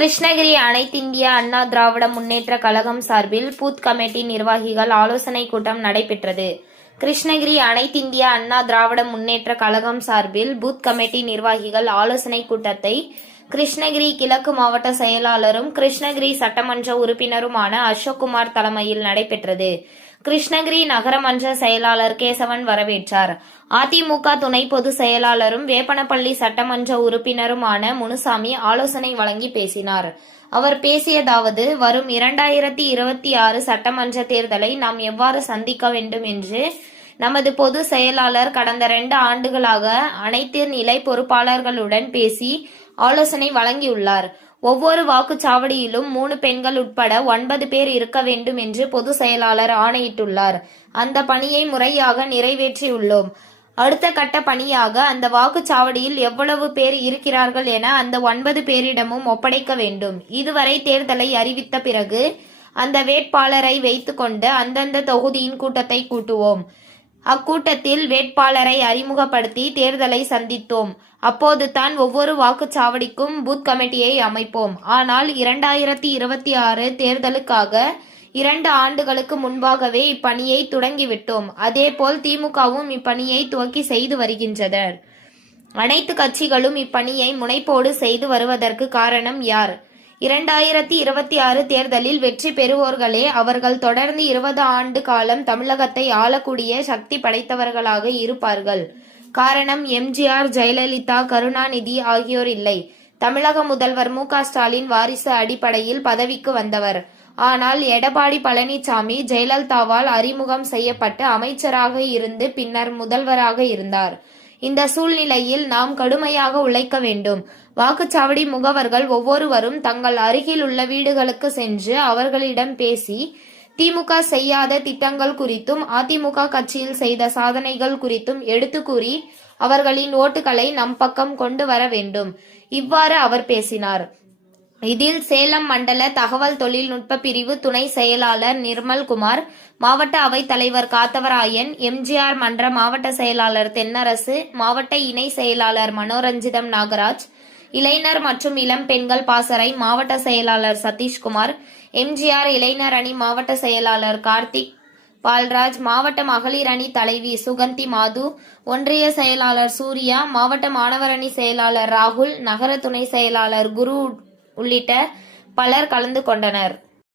கிருஷ்ணகிரி அனைத்திந்திய அண்ணா திராவிட முன்னேற்ற கழகம் சார்பில் booth committee நிர்வாகிகள் ஆலோசனை கூட்டம் நடைபெற்றது. கிருஷ்ணகிரி அனைத்திந்திய அண்ணா திராவிட முன்னேற்ற கழகம் சார்பில் பூத் கமிட்டி நிர்வாகிகள் ஆலோசனை கூட்டத்தை கிருஷ்ணகிரி கிழக்கு மாவட்ட செயலாளரும் கிருஷ்ணகிரி சட்டமன்ற உறுப்பினருமான அசோக்குமார் தலைமையில் நடைபெற்றது. கிருஷ்ணகிரி நகரமன்ற செயலாளர் கேசவன் வரவேற்றார். அதிமுக துணை பொதுச் செயலாளரும் வேப்பனப்பள்ளி சட்டமன்ற உறுப்பினருமான முனுசாமி ஆலோசனை வழங்கி பேசினார். அவர் பேசியதாவது, வரும் 2026 சட்டமன்ற தேர்தலை நாம் எவ்வாறு சந்திக்க வேண்டும் என்று நமது பொதுச் செயலாளர் கடந்த 2 ஆண்டுகளாக அனைத்து நிலை பொறுப்பாளர்களுடன் பேசி ஆலோசனை வழங்கியுள்ளார். ஒவ்வொரு வாக்குச்சாவடியிலும் 3 பெண்கள் உட்பட 9 பேர் இருக்க வேண்டும் என்று பொதுச் செயலாளர் ஆணையிட்டுள்ளார். அந்த பணியை முறையாக நிறைவேற்றியுள்ளோம். அடுத்த கட்ட பணியாக அந்த வாக்குச்சாவடியில் எவ்வளவு பேர் இருக்கிறார்கள் என அந்த 9 பேரிடமும் ஒப்படைக்க வேண்டும். இதுவரை தேர்தலை அறிவித்த பிறகு அந்த வேட்பாளரை வைத்துக்கொண்டு அந்தந்த தொகுதியின் கூட்டத்தை கூட்டுவோம். அக்கூட்டத்தில் வேட்பாளரை அறிமுகப்படுத்தி தேர்தலை சந்தித்தோம். அப்போது தான் ஒவ்வொரு வாக்குச்சாவடிக்கும் பூத் கமிட்டியை அமைப்போம். ஆனால் 2026 தேர்தலுக்காக 2 ஆண்டுகளுக்கு முன்பாகவே இப்பணியை தொடங்கிவிட்டோம். அதேபோல் திமுகவும் இப்பணியை துவக்கி செய்து வருகின்றனர். அனைத்து கட்சிகளும் இப்பணியை முனைப்போடு செய்து வருவதற்கு காரணம் யார்? 2026 தேர்தலில் வெற்றி பெறுவோர்களே அவர்கள் தொடர்ந்து 20 ஆண்டு காலம் தமிழகத்தை ஆளக்கூடிய சக்தி படைத்தவர்களாக இருப்பார்கள். காரணம், எம்ஜிஆர், ஜெயலலிதா, கருணாநிதி ஆகியோர் இல்லை. தமிழக முதல்வர் மு.க. ஸ்டாலின் வாரிசு அடிப்படையில் பதவிக்கு வந்தவர். ஆனால் எடப்பாடி பழனிசாமி ஜெயலலிதாவால் அறிமுகம் செய்யப்பட்டு அமைச்சராக இருந்து பின்னர் முதல்வராக இருந்தார். இந்த சூழ்நிலையில் நாம் கடுமையாக உழைக்க வேண்டும். வாக்குச்சாவடி முகவர்கள் ஒவ்வொருவரும் தங்கள் அருகில் உள்ள வீடுகளுக்கு சென்று அவர்களிடம் பேசி திமுக செய்யாத திட்டங்கள் குறித்தும் அதிமுக கட்சியில் செய்த சாதனைகள் குறித்தும் எடுத்து கூறி அவர்களின் ஓட்டுகளை நம் பக்கம் கொண்டு வர வேண்டும். இவ்வாறு அவர் பேசினார். இதில் சேலம் மண்டல தகவல் தொழில்நுட்ப பிரிவு துணை செயலாளர் நிர்மல்குமார், மாவட்ட அவைத் தலைவர் காத்தவராயன், எம்ஜிஆர் மன்ற மாவட்ட செயலாளர் தென்னரசு, மாவட்ட இணை செயலாளர் மனோரஞ்சிதம் நாகராஜ், இளைஞர் மற்றும் இளம் பெண்கள் பாசறை மாவட்ட செயலாளர் சதீஷ்குமார், எம்ஜிஆர் இளைஞர் அணி மாவட்ட செயலாளர் கார்த்திக் பால்ராஜ், மாவட்ட மகளிர் அணி தலைவி சுகந்தி மாது, ஒன்றிய செயலாளர் சூர்யா, மாவட்ட மாணவர் அணி செயலாளர் ராகுல், நகர துணை செயலாளர் குரு உள்ளிட்ட பலர் கலந்து கொண்டனர்.